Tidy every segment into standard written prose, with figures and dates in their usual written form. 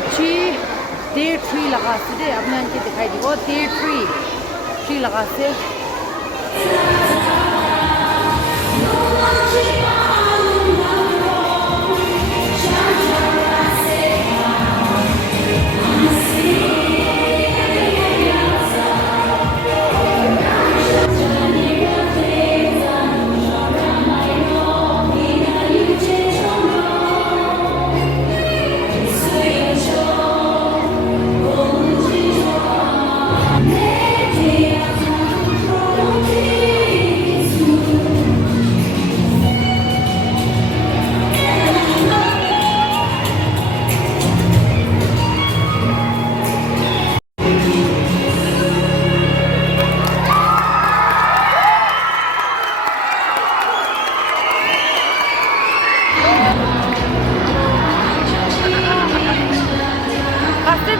अच्छी डे 3 लगा से अपने अंके दिखाई दी वो डे 3 लगा से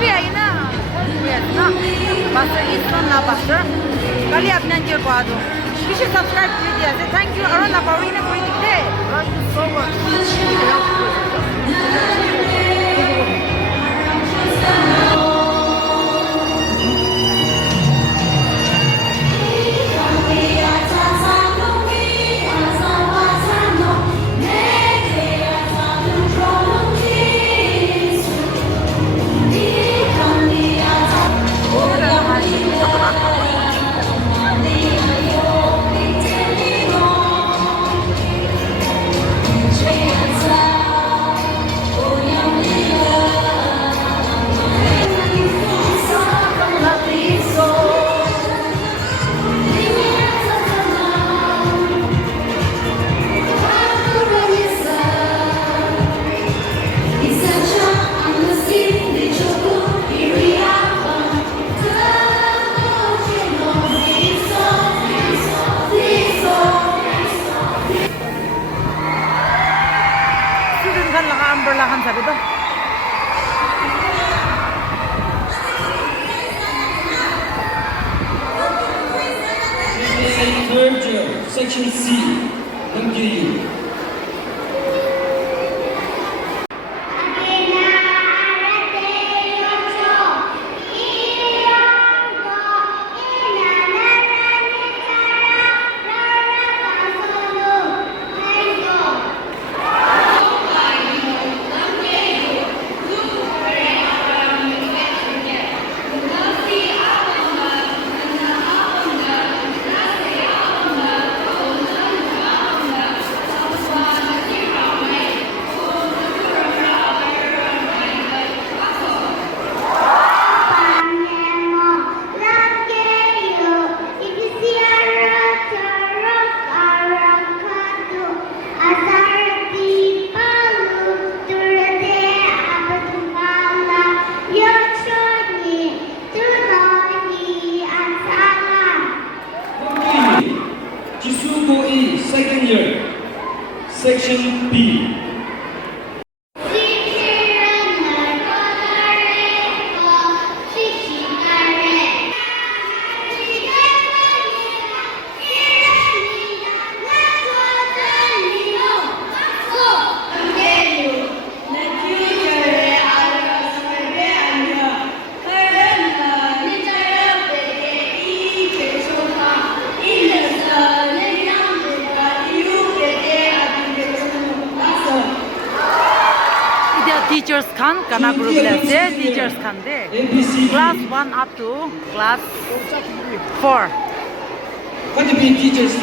भी आई ना बस इस ना बस कल अपने अंके को आ दो पीछे सब्सक्राइब कर दिया से थैंक यू अरुण अपावी ने कोई दिखे Thank you so much. umbrella kan sabi to. Third section C. Thank you. Second year, section B. Teachers can kana group le teachers can de class 1 up to class 4. What do you mean teachers?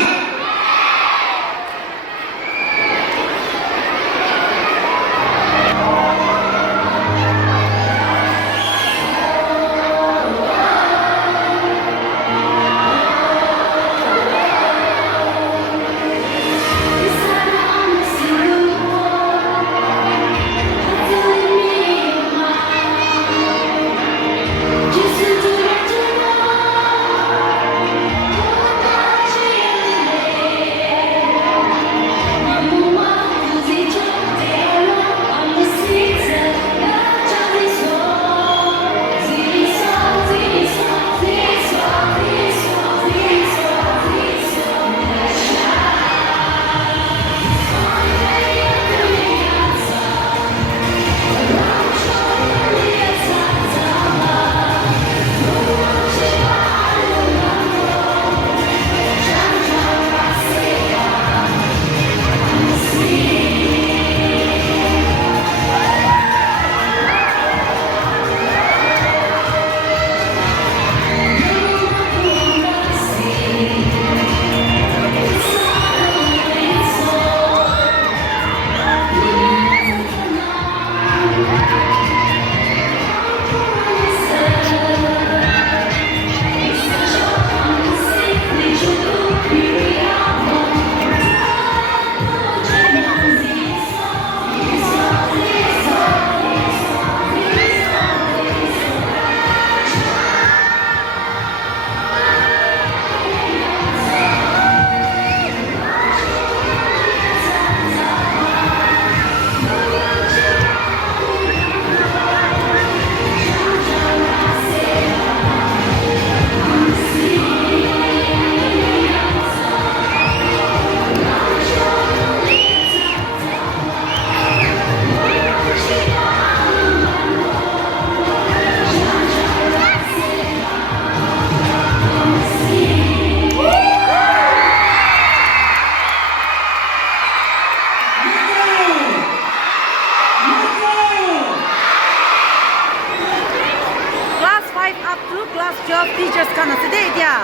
to class 12 teachers kana today dia.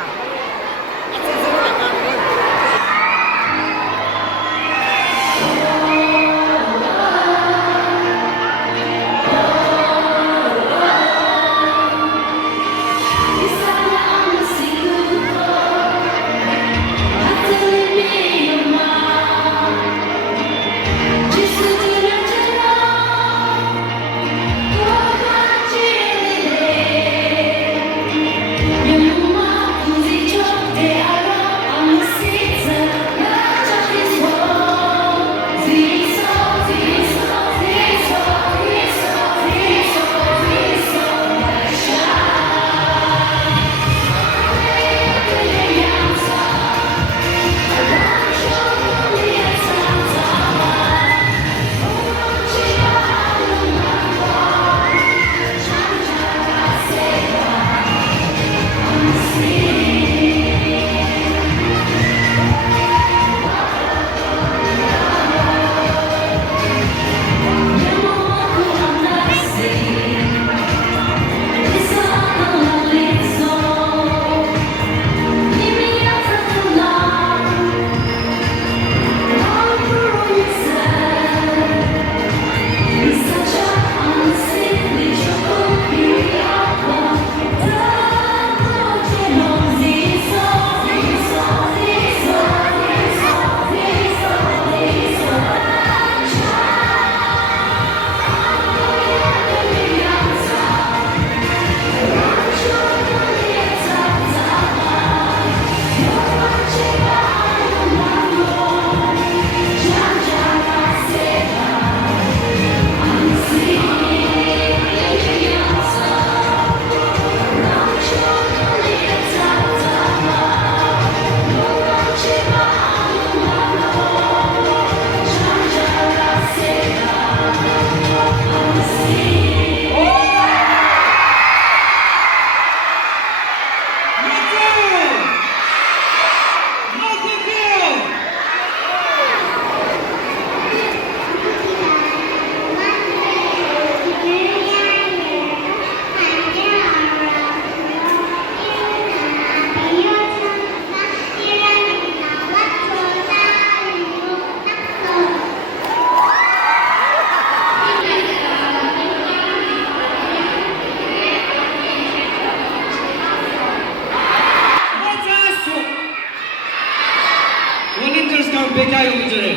Bekay oyuncuları.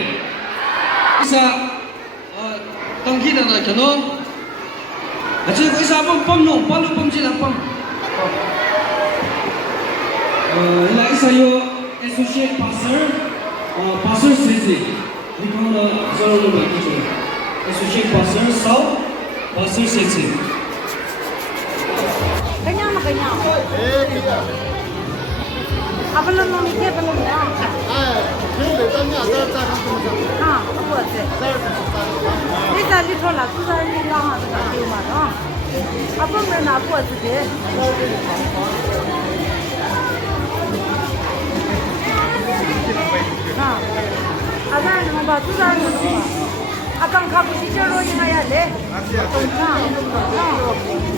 Isa tangki dan kano. Aja ko isa pam no, palu pam sila pam. Ila isa yo associate pastor, pastor Sisi. Di ko na zero no ba ito. Associate pastor South, pastor Sisi. Kanya makanya. Apa lo mau mikir belum ya? हाँ वो है ये जाली थोड़ा तू जाली लामा तो क्यों मारो अब मैं ना वो है हाँ अगर हम बात तू जाली अपन खाप सीचर रोज ना यार ले हाँ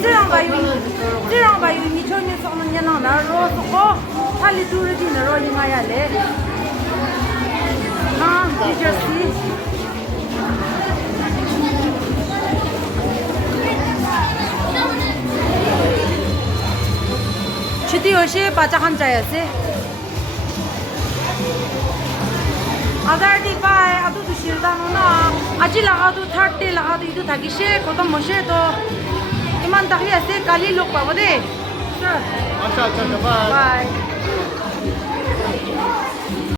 这样吧，你瞅你上面那那肉是好，他里煮的进的肉应该也来。啊，你这是。吃的有些把这行摘了噻。आधार दी पाए आदू तो शिरदा नो ना आजी लगा दो थर्ड डे लगा दो इधर थाकी शे कोता मशे तो इमान तक ऐसे काली लोग पावदे अच्छा बाय बाय